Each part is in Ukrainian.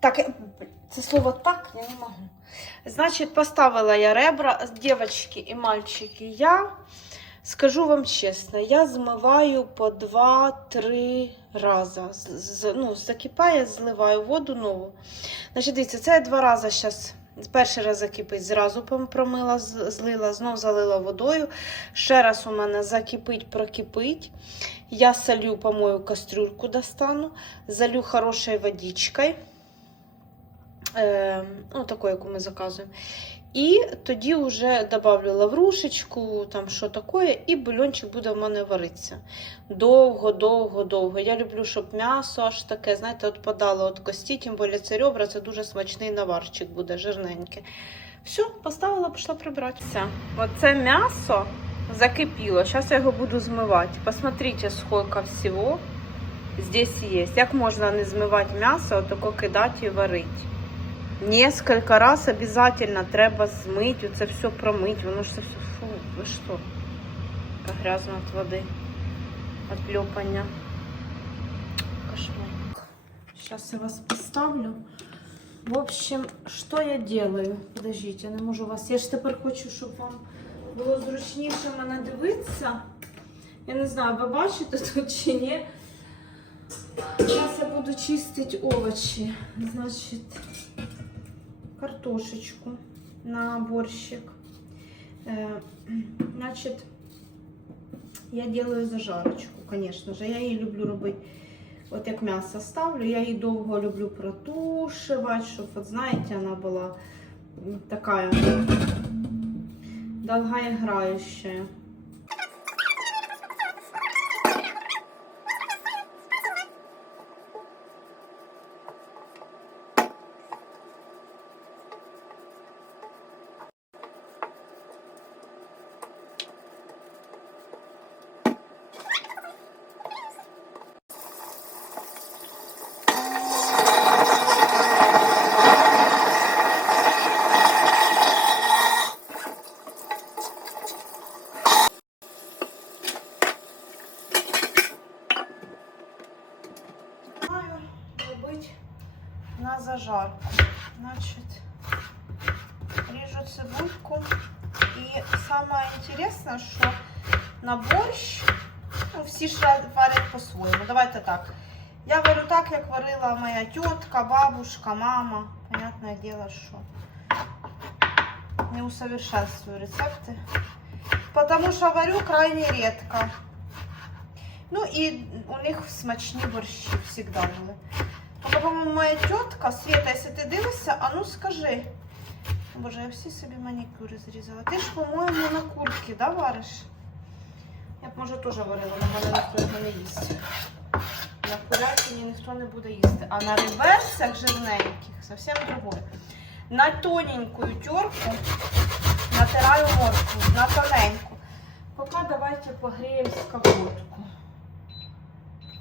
Так, е, це слово так я не можу. Значить, поставила я ребра, дівчатки і мальчики. Я скажу вам чесно, я змиваю по 2-3 рази. З- ну, закипає, зливаю воду нову. Значить, дивіться, це я два рази зараз. Перший раз закипить, зразу промила, злила, знов залила водою. Ще раз у мене закипить, прокипить. Я солю, помою кастрюльку достану, залю хорошою водичкою. Е, ну, такою, яку ми заказуємо. І тоді вже добавлю лаврушечку, там що таке, і бульончик буде в мене варитися. Довго, довго, довго. Я люблю, щоб м'ясо аж таке, знаєте, відпадало від кості, тим більше це ребра, це дуже смачний наварчик буде, жирненький. Все, поставила, пішла прибрати. Все. Оце м'ясо закипіло. Зараз я його буду змивати. Посмотрите, сколько всього здесь є. Як можна не змивати м'ясо, а тако кидати і варити. Несколько раз обязательно треба змити, це все промити. Воно ж це все, фу, ви що? Така грязно від води, від льопання. Кошмар. Сейчас я вас поставлю. В общем, что я делаю? Подождите, я не можу вас. Я ж тепер хочу, щоб вам було зручніше мене дивитися. Я не знаю, ви бачите тут чи ні. Зараз я буду чистити овочі. Значить, картошечку на борщик. Э, Значит, я делаю зажарочку, конечно же. Я її люблю робити, от як м'ясо ставлю, я її довго люблю протушувати, щоб, от знаєте, вона була така долгоіграюча. бабушка, мама. Понятне діло, що не усовершенствую рецепти. Потому що варю крайне редко. Ну і у них смачні борщі завжди були. А по-моєму, моя тітка, Света, якщо ти дивишся, а ну скажи. Боже, я всі собі манікюри зрізала. Ти ж, по-моєму, на куртки, да, вариш? Я б, може, теж варила, але мене ніхто його не їсть. На курятині ніхто не буде їсти. А на реверсах жирненьких зовсім другое. На тоненькую терку натираю морку, на тоненьку. Пока давайте погреем сковородку.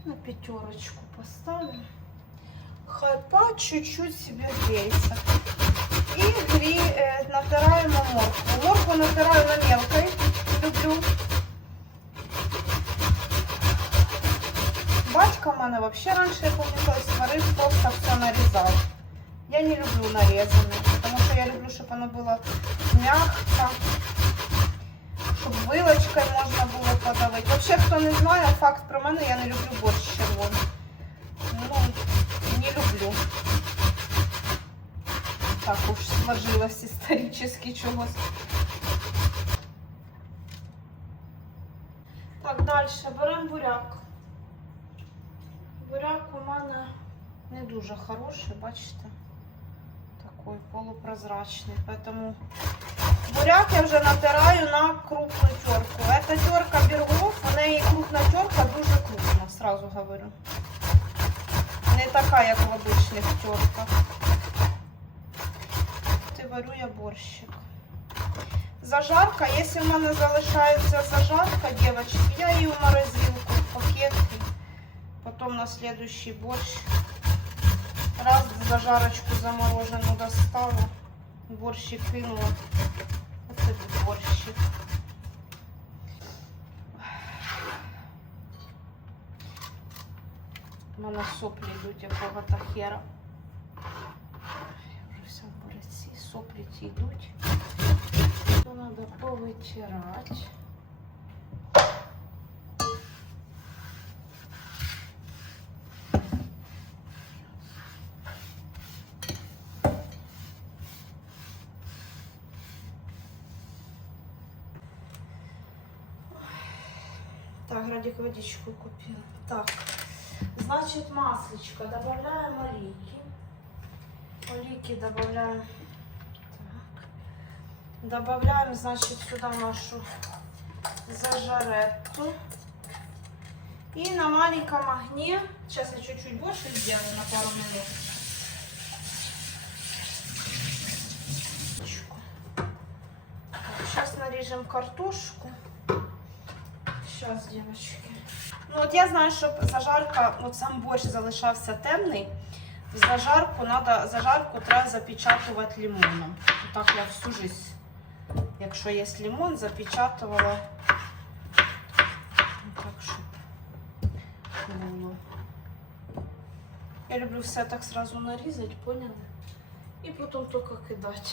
На пятерочку поставим. Хай по чуть-чуть себе греется. И гри, э, натираем на морку. Морку натираю на мелкой. Люблю. Батька в мене вообще раньше, я помню, сварив, просто все нарезал. Я не люблю нарезанное, потому что я люблю, чтобы оно было мягко, щоб вилочкою можна було подавити. Вообще, хто не знає, факт про мене, я не люблю борщ червоний. Ну, не люблю. Так уж сложилось історично чогось. Так, далі беремо буряк. Буряк у мене не дуже хороший, бачите? Такий полупрозрачний, поэтому буряк я вже натираю на крупну терку. Эта терка Бергов, у неї крупна терка дуже крупна, сразу говорю. Не така, як в обичних терках. Варю я борщик. Зажарка, якщо в мене залишається зажарка, дівчатки, я її в морозилку, в пакетки. Потом на следующий борщ. Раз зажарочку замороженную достала, борщик кинула. Вот этот борщик. У мене соплі йдуть якого-то хера. Вже все в буреці, соплі ті йдуть. То треба повитирати. Так, Радик водичку купил. Так, значит, маслечко. Добавляем олейки. Олейки добавляем. Так. Добавляем, значит, сюда нашу зажаретту. И на маленьком огне, сейчас я чуть-чуть больше сделаю, на пару минут. Сейчас нарежем картошку. Сейчас, девочки. Ну от я знаю, щоб зажарка, от сам борщ залишався темний. Зажарку надо, зажарку треба запечатувати лимоном. Так я всю жизнь, якщо є лимон, запечатувала. Так, щоб було. Я люблю все так сразу нарізати, поняли? І потім тільки кидати.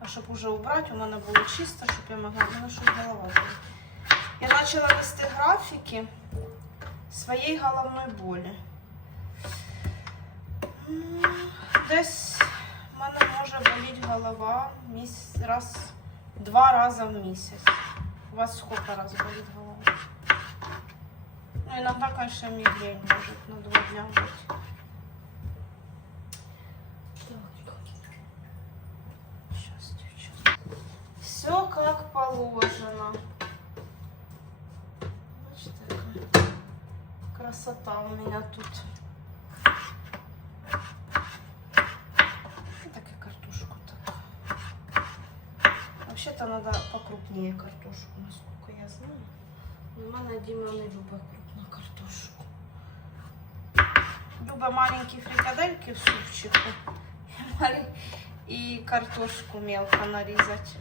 А щоб уже убрати, у мене було чисто, щоб я могла, щоб голова була. Я почала вести графіки своєї головної болі. Десь в мене може боліти голова раз, два рази в місяць. У вас сколько раз болить голова? Ну, иногда, конечно, мигрень может на два дня быть. Все как положено. красота у меня тут. Так и картошку так. Вообще-то надо покрупнее картошку, насколько я знаю. У мене Діма не любить крупну картошку. Любить маленькі фрикадельки в супчику. І малі- І картошку мелко нарізати.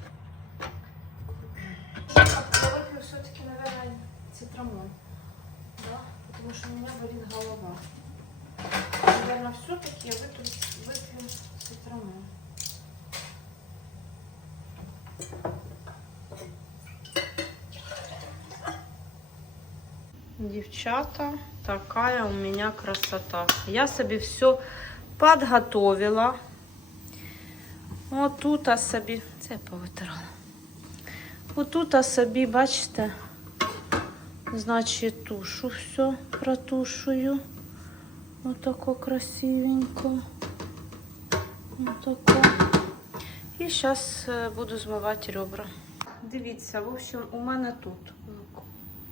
Я выпью все-таки, наверное, цитрамон. Потому что у меня болит голова. Наверное, все-таки я выпью, выпью цитрамон. Девчата, такая у меня красота. Я себе все подготовила. Вот тут а собі, це. Вот тут собі, бачите, значить тушу все протушую. Вот тако красивенько. Вот тако. І зараз буду змивати ребра. Дивіться, в общем, у мене тут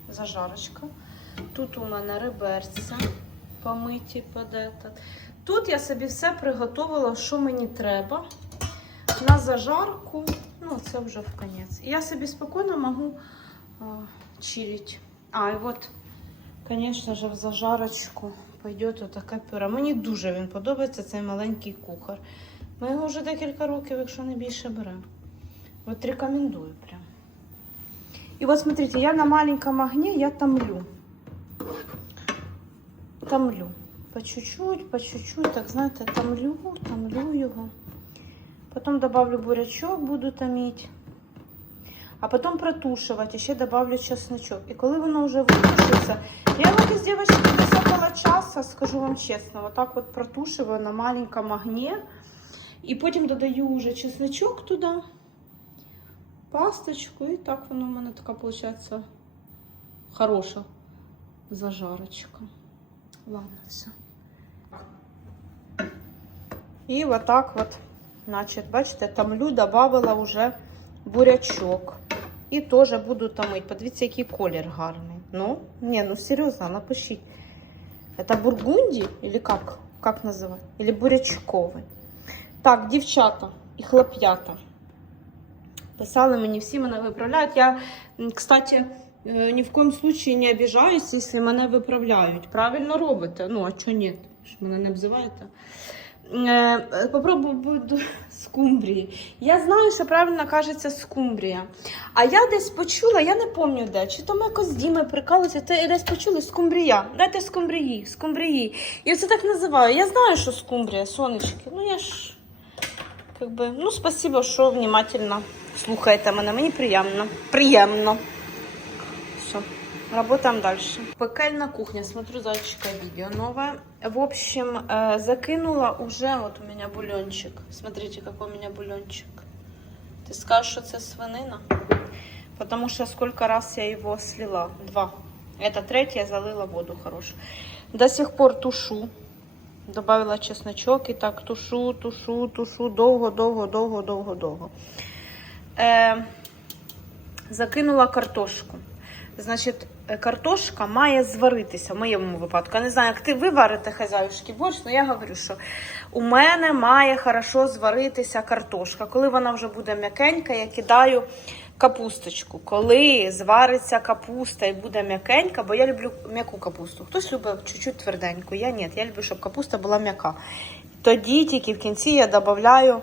зажарочка. Тут у мене реберця помиті під этот. Тут я собі все приготувала, що мені треба. На зажарку, ну це вже в конець. І я собі спокійно можу а, чилить. А, і от, звісно ж, в зажарочку пойде отаке пюре. Мені дуже він подобається, цей маленький кухар. Ми його вже декілька років, якщо не більше беремо. От рекомендую прям. И вот смотрите, я на маленьком огне, я томлю. Томлю. По чуть-чуть, по чуть-чуть, так знаете, томлю, томлю его. Потом добавлю бурячок, буду томить. А потом протушивать, ще добавлю чесночок. І коли воно вже витушиться, я його десь, девочки, десь около часа, скажу вам чесно, вот так вот протушиваю на маленьком огне. І потім додаю уже чесночок туди пасточку, і так воно в мене така виходить хороша зажарочка. Ладно, все. І вот так вот, значить, бачите, томлю, добавила вже бурячок. І теж буду томити. Подивіться, який колір гарний. Ну, не, ну серйозно, напишіть. Это бургунді, или как? Как називати? Или бурячковий? Так, дівчата і хлоп'ята. Писали мені, всі мене виправляють. Я, кстати, е, ні в коєму случаї не обіжаюсь, якщо мене виправляють. Правильно робите. Ну, а чого ні? Мене не обзиваєте. Е, Попробую скумбрії. Я знаю, що правильно кажеться скумбрія. А я десь почула, я не пам'ятаю де, чи то ми якось з Дімою прикалуються, то я десь почули скумбрія. Дайте скумбрії, скумбрії. І це так називаю. Я знаю, що скумбрія, сонечки. Ну я ж как би, ну спасибо, що внимательно слухаєте мене. Мені приємно. Приємно Все. Работаем дальше. Пекельна кухня. Смотрю, зайчика видео новое. В общем, э, закинула уже, вот у меня бульончик. Смотрите, какой у меня бульончик. Ты скажешь, что это свинина? Потому что сколько раз я его слила? Два. Это третье, я залила воду хорошую. До сих пор тушу. Добавила чесночок і так тушу, тушу, тушу, довго, довго, довго, довго, довго. Е, закинула картошку. Значить, е, картошка має зваритися в моєму випадку. Я не знаю, як ти ви варите хазяюшки борщ, але я говорю, що у мене має хорошо зваритися картошка. Коли вона вже буде м'якенька, я кидаю капусточку. Коли звариться капуста і буде м'якенька, бо я люблю м'яку капусту. Хтось любить чуть-чуть тверденьку. Я ні, я люблю, щоб капуста була м'яка. Тоді тільки в кінці я додаю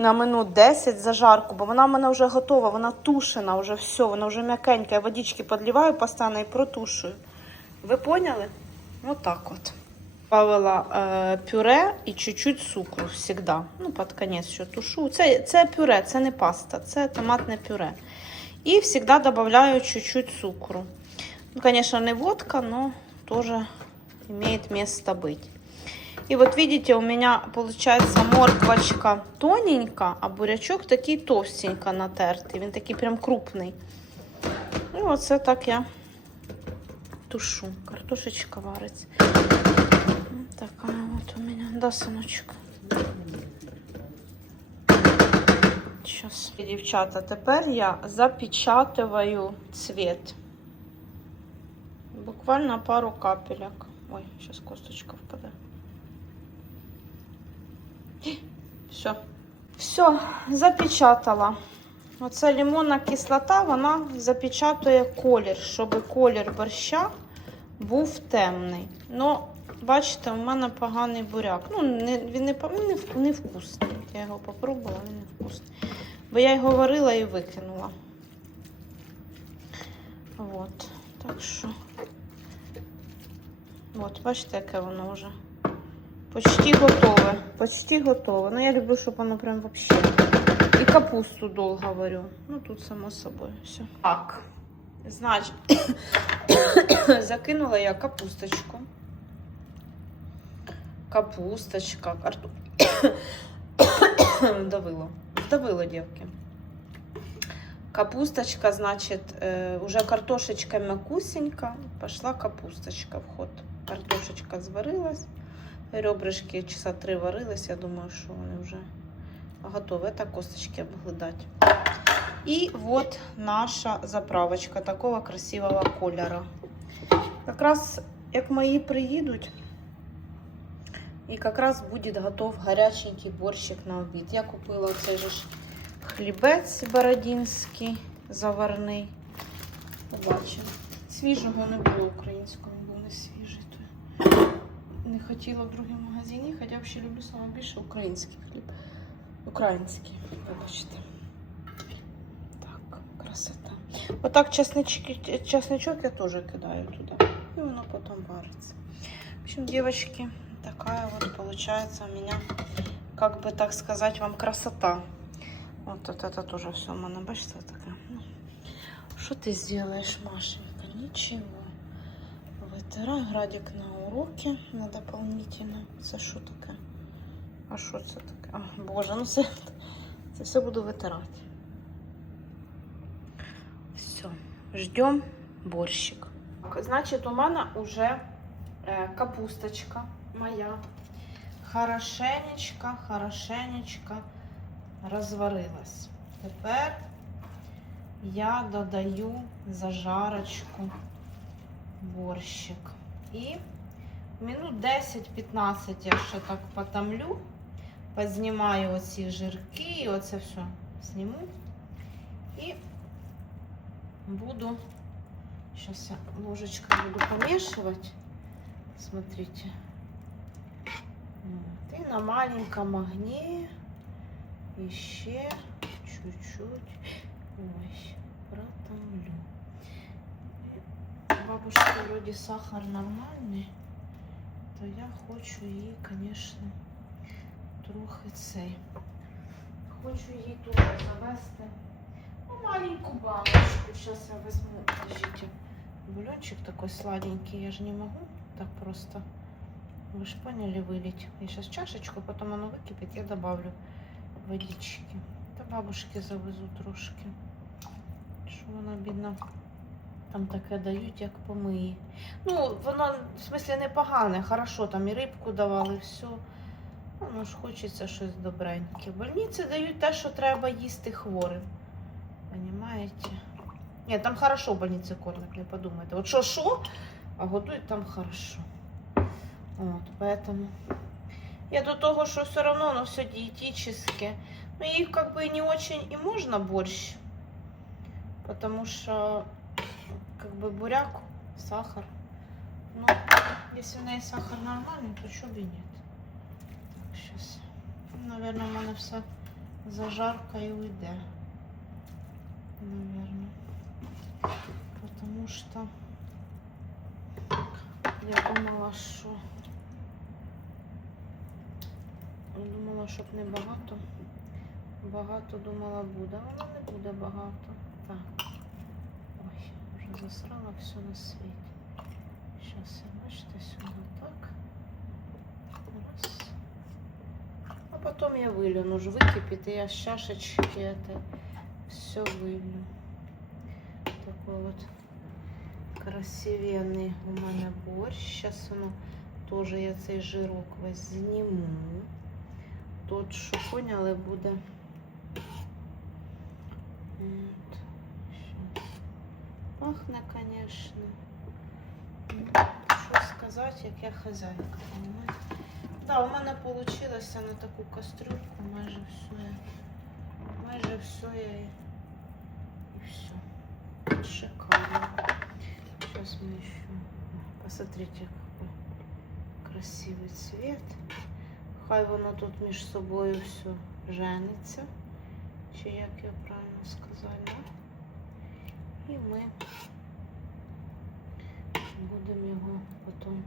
на минут 10 зажарку, бо вона в мене вже готова, вона тушена, вже все, вона вже м'якенька. Я водички підливаю постійно і протушую. Ви поняли? Вот так от. Добавила е, пюре і чуть-чуть цукру завжди. Ну, під кінець що тушу. Це, це пюре, це не паста, це томатне пюре. І завжди додаю чуть-чуть цукру. Ну, звісно, не водка, но тоже имеет место быть. И вот видите, у меня получается морквочка тоненька, а бурячок такий товстенько натертий. Він такий прям крупний. І оце так я тушу. Картошечка вариться. Ось Така от у мене. Да, синочок. Сейчас. Дівчата, тепер я запечатываю цвет. Буквально пару капелек. Ой, сейчас косточка впаде. Все. Все, запечатала. Оце лимонна кислота, вона запечатує колір, щоб колір борща був темний. Ну, бачите, у мене поганий буряк. Ну, не, він не, він не, вкусний. Я його попробувала, він не вкусний. Бо я його варила і викинула. От. Так що. От, бачите, яке воно вже. Почти готове. Почти готове. Ну, я люблю, щоб воно прям вообще. І капусту довго варю. Ну, тут само собою все. Так. Значить, закинула я капусточку. Капусточка, карту. Вдавило. Вдавило, дівки. Капусточка, значит, э, уже картошечка мякусенька, пошла капусточка в ход. Картошечка зварилась, ребрышки часа три варились, я думаю, що вони вже готові. Так косточки обглядать. І вот наша заправочка такого красивого кольору. Якраз як мої приїдуть, і якраз буде готов гаряченький борщик на обід. Я купила цей же хлібець бородінський, заварний. Побачимо. Свіжого не було українського, він був не свіжий То я не хотіла в другий магазині, хоча взагалі люблю саме більше український хліб. Український, вибачте. Так, красота. Отак чесничок, чесничок я теж кидаю туди. І воно потім вариться. В общем, девочки, такая вот получается у меня, как бы так сказать, вам красота. Вот вот это тоже все, мана, бачите, такая. Ну, что ты сделаешь, Машенька? Ничего. Вытирай градик на уроки на дополнительно. Це що таке? А що це таке? А, боже, ну це, це все буду витирати. Все, ждем борщик. Значить, у мене уже е, капусточка моя. Хорошенечко, хорошенечко розварилась. Тепер я додаю зажарочку борщик. І минут 10-15 я ще так потомлю, познімаю оці жирки, і оце все зніму. І буду, сейчас я ложечкой буду помешивать. Смотрите. Вот. И на маленьком огне. Еще чуть-чуть. Ой, протомлю. Бабушка вроде сахар нормальний, то я хочу її, конечно, трохи цей. Хочу її теж завести. Ну, маленьку баночку. Сейчас я возьму, подождите. Бульончик такой сладенький, я же не могу так просто. Вы же поняли, вылить. Я сейчас чашечку, потом оно выкипит, я добавлю водички. Та бабушки завезу трошки. Що вона бідна. Там таке дають, як помиї. Ну, воно, в смислі, непогане, хорошо, там і рибку давали, все. Ну, ж хочеться щось добреньке. Больниці дають те, що треба їсти хворим. Понимаете? Ні, там хорошо в больниці кормять, не подумайте. От що що, а готують там хорошо. Вот, поэтому я до того, что все равно оно все диетическое. Но их как бы не очень и можно борщ. Потому что как бы буряк, сахар. Ну, если у меня есть сахар нормальный, то что бы и нет. Сейчас. Наверное, у мене вся зажарка и уйде. Наверное. Потому что я думала, що думала, щоб не багато. Багато думала буде, а воно не буде багато. Так. Ой, засрала все на світі. Зараз я бачите сюди так. Раз. А потім я вилю. Ну ж википить, і я з чашечки это все вилю. Такой вот красивенний у мене борщ. Зараз воно теж я цей жирок зніму. Тут, що поняли, буде. Пахне, звісно. Що сказати, як я хазяйка, понимаєте? Да, у мене вийшло на таку кастрюльку майже все. Майже все я і, і все. Шикарно. Сейчас мы еще. Посмотрите, какой красивый цвет. Хай воно тут між собою все жениться. Чи як я правильно сказала. І ми будемо його потім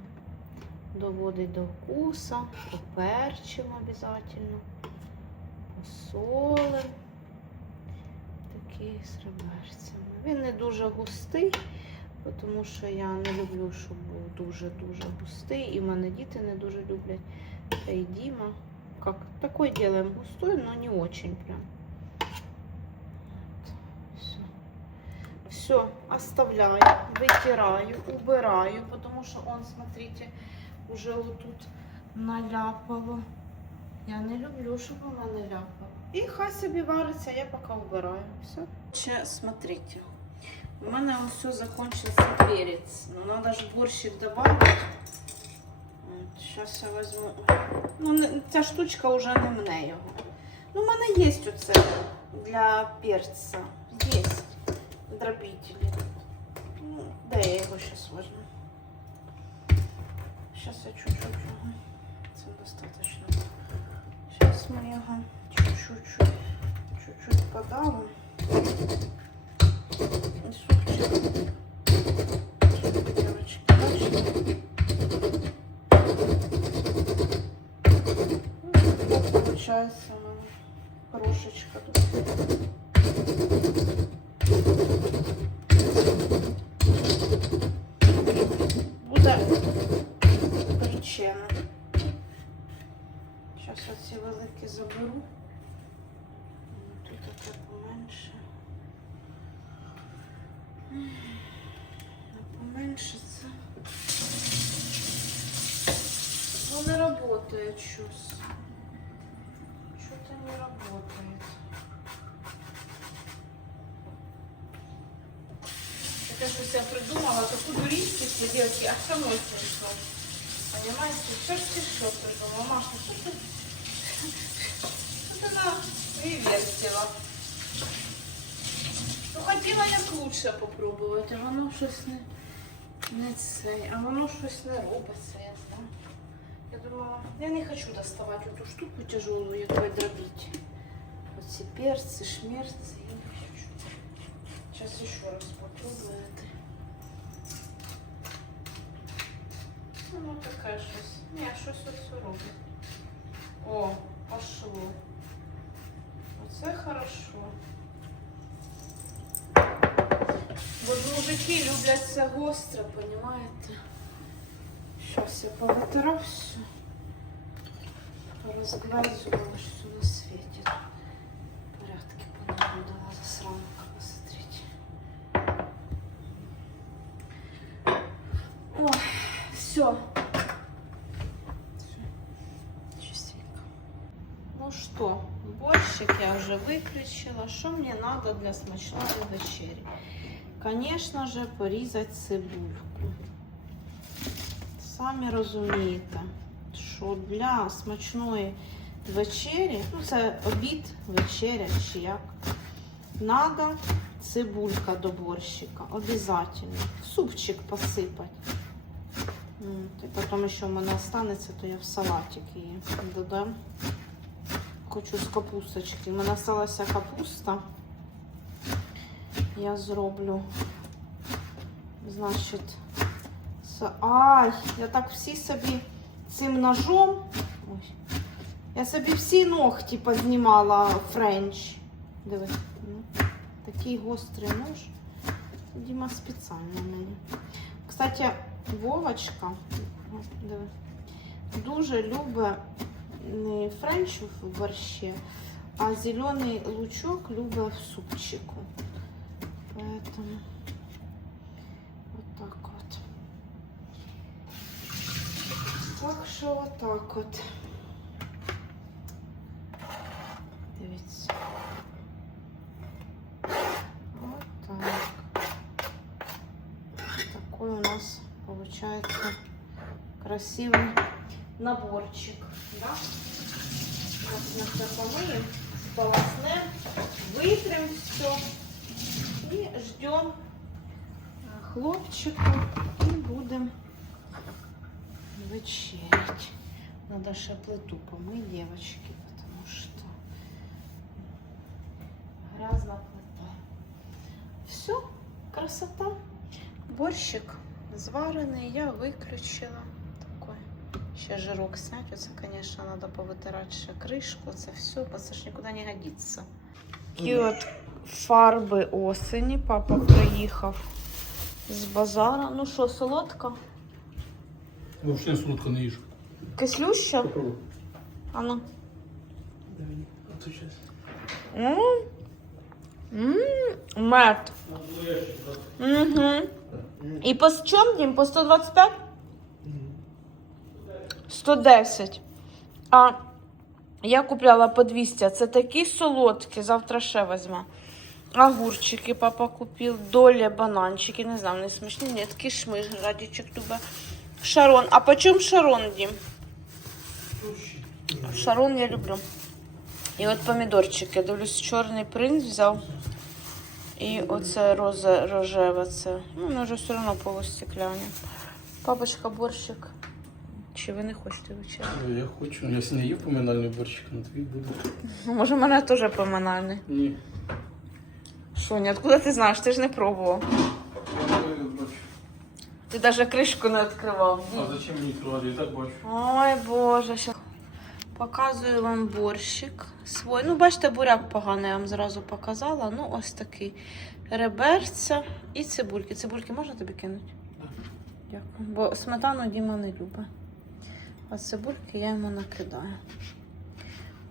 доводити до вкуса, поперчимо обов'язково, посолимо. Такий з. Він не дуже густий, тому що я не люблю, щоб був дуже-дуже густий. І в мене діти не дуже люблять. Та и Дима. Как такой делаем густой, но не очень прям. Все. Все, оставляю, вытираю, убираю, потому что он, смотрите, уже вот тут наляпало. Я не люблю, щоб вона не ляпала. І хай собі вариться, я поки вбираю. Все. Ще смотрите. У мене все закончился перец. Ну, надо же борщик добавить. Зараз я візьму. Ну, ця штучка вже не мне його. Ну, у мене є оце для перця. Є дробителі. Ну, де я його зараз візьму? Зараз я чуть-чуть його. Це достатньо. Зараз ми його чуть-чуть чуть-чуть подавимо. І супчик. Девочки, бачите? Получается у мене крошечка тут. оці великі заберу. Тут таке поменше. А Поменше це. Ну не работает щось. Что-то не работает. Это что я придумала, такую дуринку себе девочки, а со мной пришел. Понимаете, все ж ты что придумала, Маша, что ты? Вот она вивертила. Ну хотіла як лучше попробувати, а воно щось не, не цей, а воно щось не робиться, я знаю. Я думала, я не хочу доставать эту штуку тяжелую, яку дробить. Оці перці, шмерці. Я не хочу. Сейчас еще раз попробую это. Ну, таке щось. Ні, щось оце робить. О, пошло. Оце хорошо. Бо мужики люблять все гостре, понимаете? Сейчас я повитирав все. Поразглазывала, что на свете. Что, борщик я уже выключила. Что мне надо для смачної вечері? Конечно же, порізати цибульку. Самі розумієте, що для смачної вечері, ну це обід, вечеря чи як, надо цибулька до борщика. Обязательно. Супчик посипати. І потім, що в мене останеться, то я в салатик її додам. Хочу з капусточки. У мене залишилася капуста. Я зроблю. Значить, це... Ай, я так всі собі цим ножом. Ой. Я собі всі ногті познімала френч. Диви. Ну, такий гострий нож. Діма спеціально мені. Кстати, Вовочка, диви, дуже любить не френч в борщі, а зелений лучок любить в супчику. Поэтому вот так вот. Так що вот так. Вот так. Такой у нас получается красивый наборчик. Да? Сейчас мы все помыем, сполоснем, вытрем все и ждем а, хлопчика и будем вечерять. Надо ще плиту помыть, девочки, потому что грязная плита. Все, красота. Борщик зварений, я виключила. Ще жирок снять. Оце, звісно, треба повитирати ще кришку. Це все, бо це ж нікуди не годиться. Такі от фарби осені. Папа приїхав з базара. Ну що, солодка? Вообще не солодко не їж. Кислюща? Попробуй. А ну. А то щас. М. М, Мед. Угу. І по чому, Дім? По 125? 110. А я купляла по 200. Це такі солодкі, завтра ще візьме. Огурчики папа купив, доля бананчики, не знаю, вони смачні, ні, такі шмиш, радічик любить. Шарон. А по чому шарон, Дім? Шарон я люблю. І от помідорчики. Дивлюсь, чорний принц взяв. І оце розе, рожеве це. Ну, воно вже все одно полустекляне. Папочка, борщик. Чи ви не хочете вечеря? Ой, Я хочу, я сьогодні їв поминальний борщик, на тобі буде. Може, в мене теж поминальний. Ні. Що, ні, откуда ти знаєш? Ти ж не пробував. Ти навіть кришку не відкривав. А зачем мені відкривати? Я так бачу. Ой, Боже, щас показую вам борщик свой. Ну, бачите, буряк поганий, я вам зразу показала. Ну, ось такий. Реберця і цибульки. Цибульки можна тобі кинути? Да. Дякую. Бо сметану Діма не любить. А цибульки я йому накидаю.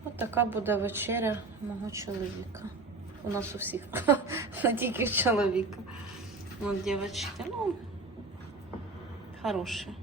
Ось така буде вечеря мого чоловіка. У нас у всіх. Не тільки чоловіка. От, дівчатки, ну, хороше.